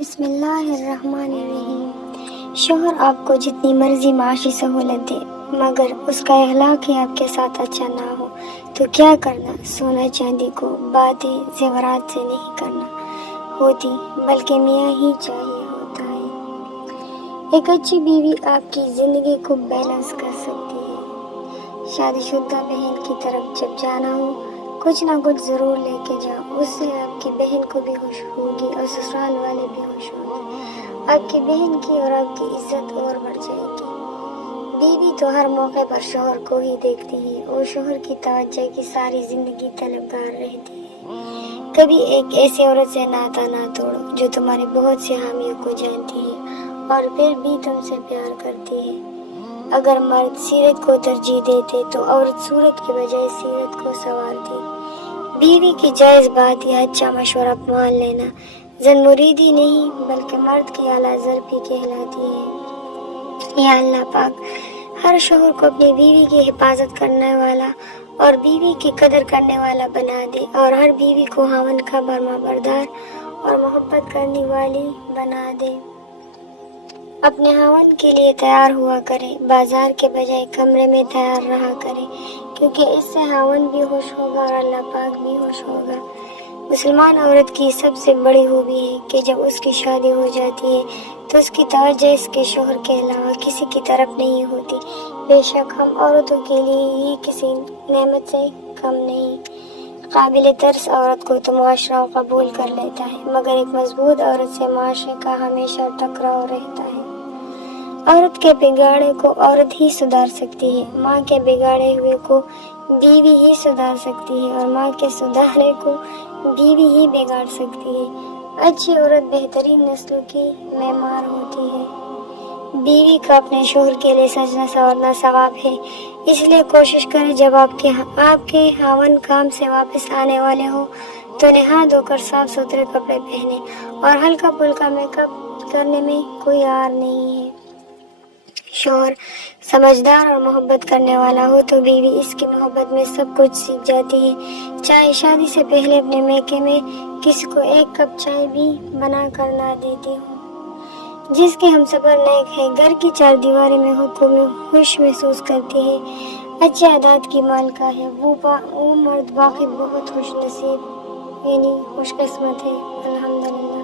بسم اللہ الرحمن الرحیم۔ شوہر آپ کو جتنی مرضی معاشی سہولت دے مگر اس کا اخلاق ہی آپ کے ساتھ اچھا نہ ہو تو کیا کرنا؟ سونا چاندی کو باتیں زیورات سے نہیں کرنا ہوتی بلکہ میاں ہی چاہیے ہوتا ہے۔ ایک اچھی بیوی آپ کی زندگی کو بیلنس کر سکتی ہے۔ شادی شدہ بہن کی طرف جب جانا ہو کچھ نہ کچھ ضرور لے کے جاؤ، اس سے آپ کی بہن کو بھی خوش ہوگی اور سسرال والے بھی خوش ہوں گے۔ آپ کی بہن کی اور آپ کی عزت اور بڑھ جائے گی۔ بیوی تو ہر موقع پر شوہر کو ہی دیکھتی ہے اور شوہر کی توجہ کی ساری زندگی طلبگار رہتی ہے۔ کبھی ایک ایسی عورت سے ناتا نہ توڑو جو تمہاری بہت سی خامیوں کو جانتی ہے اور پھر بھی تم سے پیار کرتی ہے۔ اگر مرد سیرت کو ترجیح دیتے تو عورت صورت کے بجائے سیرت کو سنوارتی۔ بیوی کی جائز بات یا اچھا مشورہ مان لینا زن مریدی نہیں بلکہ مرد کی اعلیٰ ضربی کہلاتی ہے۔ یا اللہ پاک ہر شوہر کو اپنی بیوی کی حفاظت کرنے والا اور بیوی کی قدر کرنے والا بنا دے اور ہر بیوی کو خاوند کا فرما بردار اور محبت کرنے والی بنا دے۔ اپنے خاوند کے لیے تیار ہوا کرے، بازار کے بجائے کمرے میں تیار رہا کرے، کیونکہ اس سے خاوند بھی خوش ہوگا اور اللہ پاک بھی خوش ہوگا۔ مسلمان عورت کی سب سے بڑی خوبی ہے کہ جب اس کی شادی ہو جاتی ہے تو اس کی توجہ اس کے شوہر کے علاوہ کسی کی طرف نہیں ہوتی۔ بے شک ہم عورتوں کے لیے یہ کسی نعمت سے کم نہیں۔ قابل ترس عورت کو تو معاشرہ قبول کر لیتا ہے مگر ایک مضبوط عورت سے معاشرے کا ہمیشہ ٹکراؤ رہتا ہے۔ عورت کے بگاڑے کو عورت ہی سدھار سکتی ہے، ماں کے بگاڑے ہوئے کو بیوی ہی سدھار سکتی ہے اور ماں کے سدھارے کو بیوی ہی بگاڑ سکتی ہے۔ اچھی عورت بہترین نسلوں کی معمار ہوتی ہے۔ بیوی کا اپنے شوہر کے لیے سجنا سنورنا ثواب ہے، اس لیے کوشش کرے جب آپ کے خاوند کام سے واپس آنے والے ہو تو نہا دھو کر صاف ستھرے کپڑے پہنے اور ہلکا پھلکا میک اپ کرنے میں کوئی عار نہیں ہے۔ شوہر سمجھدار اور محبت کرنے والا ہو تو بیوی اس کی محبت میں سب کچھ سیکھ جاتی ہے، چاہے شادی سے پہلے اپنے میکے میں کسی کو ایک کپ چائے بھی بنا کر نہ دیتی ہو۔ جس کی ہمسفر نیک ہے گھر کی چار دیواری میں خود کو خوش محسوس کرتی ہے، اچھے عادات کی مالکہ ہے، وہ مرد واقعی بہت خوش نصیب یعنی خوش قسمت ہے۔ الحمدللہ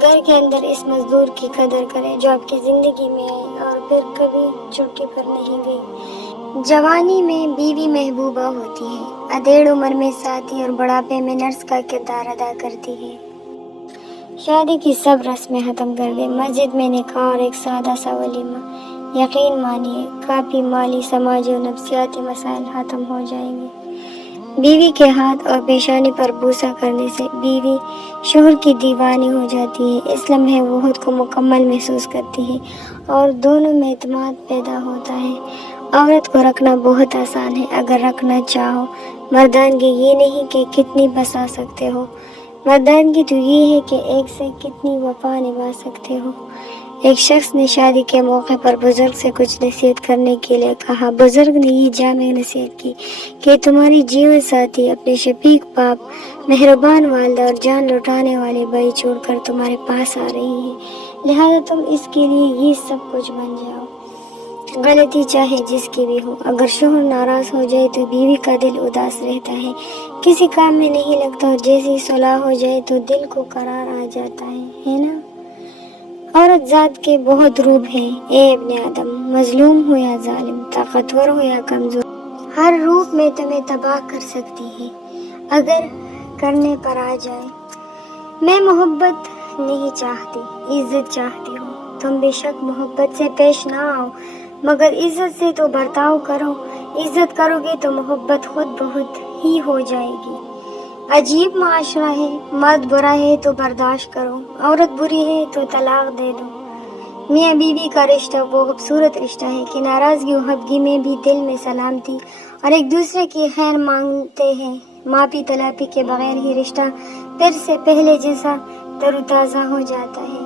گھر کے اندر اس مزدور کی قدر کرے جو آپ کی زندگی میں آئے اور پھر کبھی چھٹی پر نہیں گئی۔ جوانی میں بیوی محبوبہ ہوتی ہے، ادھیڑ عمر میں ساتھی اور بڑھاپے میں نرس کا کردار ادا کرتی ہے۔ شادی کی سب رسمیں ختم کر دیں، مسجد میں نکاح اور ایک سادہ سا ولیمہ، یقین مانیے کافی مالی سماجی و نفسیاتی مسائل ختم ہو جائیں گے۔ بیوی کے ہاتھ اور پیشانی پر بوسہ کرنے سے بیوی شوہر کی دیوانی ہو جاتی ہے، اس لمحے وہ خود کو مکمل محسوس کرتی ہے اور دونوں میں اعتماد پیدا ہوتا ہے۔ عورت کو رکھنا بہت آسان ہے اگر رکھنا چاہو، مردانگی یہ نہیں کہ کتنی بسا سکتے ہو، مردانگی تو یہ ہے کہ ایک سے کتنی وفا نبھا سکتے ہو۔ ایک شخص نے شادی کے موقع پر بزرگ سے کچھ نصیحت کرنے کے لیے کہا، بزرگ نے یہ جامع نصیحت کی کہ تمہاری جیون ساتھی اپنے شفیق باپ، مہربان والدہ اور جان لوٹانے والے بھائی چھوڑ کر تمہارے پاس آ رہی ہے، لہذا تم اس کے لیے یہ سب کچھ بن جاؤ، غلطی چاہے جس کی بھی ہو۔ اگر شوہر ناراض ہو جائے تو بیوی کا دل اداس رہتا ہے، کسی کام میں نہیں لگتا اور جیسی صلح ہو جائے تو دل کو قرار آ جاتا ہے نا۔ عورت ذات کے بہت روپ ہیں، اے ابن آدم، مظلوم ہو یا ظالم، طاقتور ہو یا کمزور، ہر روپ میں تمہیں تباہ کر سکتی ہے اگر کرنے پر آ جائے۔ میں محبت نہیں چاہتی، عزت چاہتی ہوں، تم بے شک محبت سے پیش نہ آؤ مگر عزت سے تو برتاؤ کرو، عزت کرو گے تو محبت خود بخود ہی ہو جائے گی۔ عجیب معاشرہ ہے، مرد برا ہے تو برداشت کرو، عورت بری ہے تو طلاق دے دو۔ میاں بیوی کا رشتہ وہ خوبصورت رشتہ ہے کہ ناراضگی و خفگی میں بھی دل میں سلامتی اور ایک دوسرے کی خیر مانگتے ہیں، معافی تلافی کے بغیر ہی رشتہ پھر سے پہلے جیسا تر و تازہ ہو جاتا ہے۔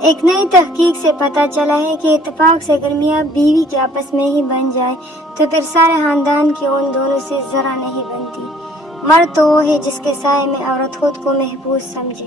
ایک نئی تحقیق سے پتہ چلا ہے کہ اتفاق سے اگر میاں بیوی کے آپس میں ہی بن جائے تو پھر سارے خاندان کی ان دونوں سے ذرا نہیں بنتی۔ مرد تو وہ ہے جس کے سائے میں عورت خود کو محفوظ سمجھے۔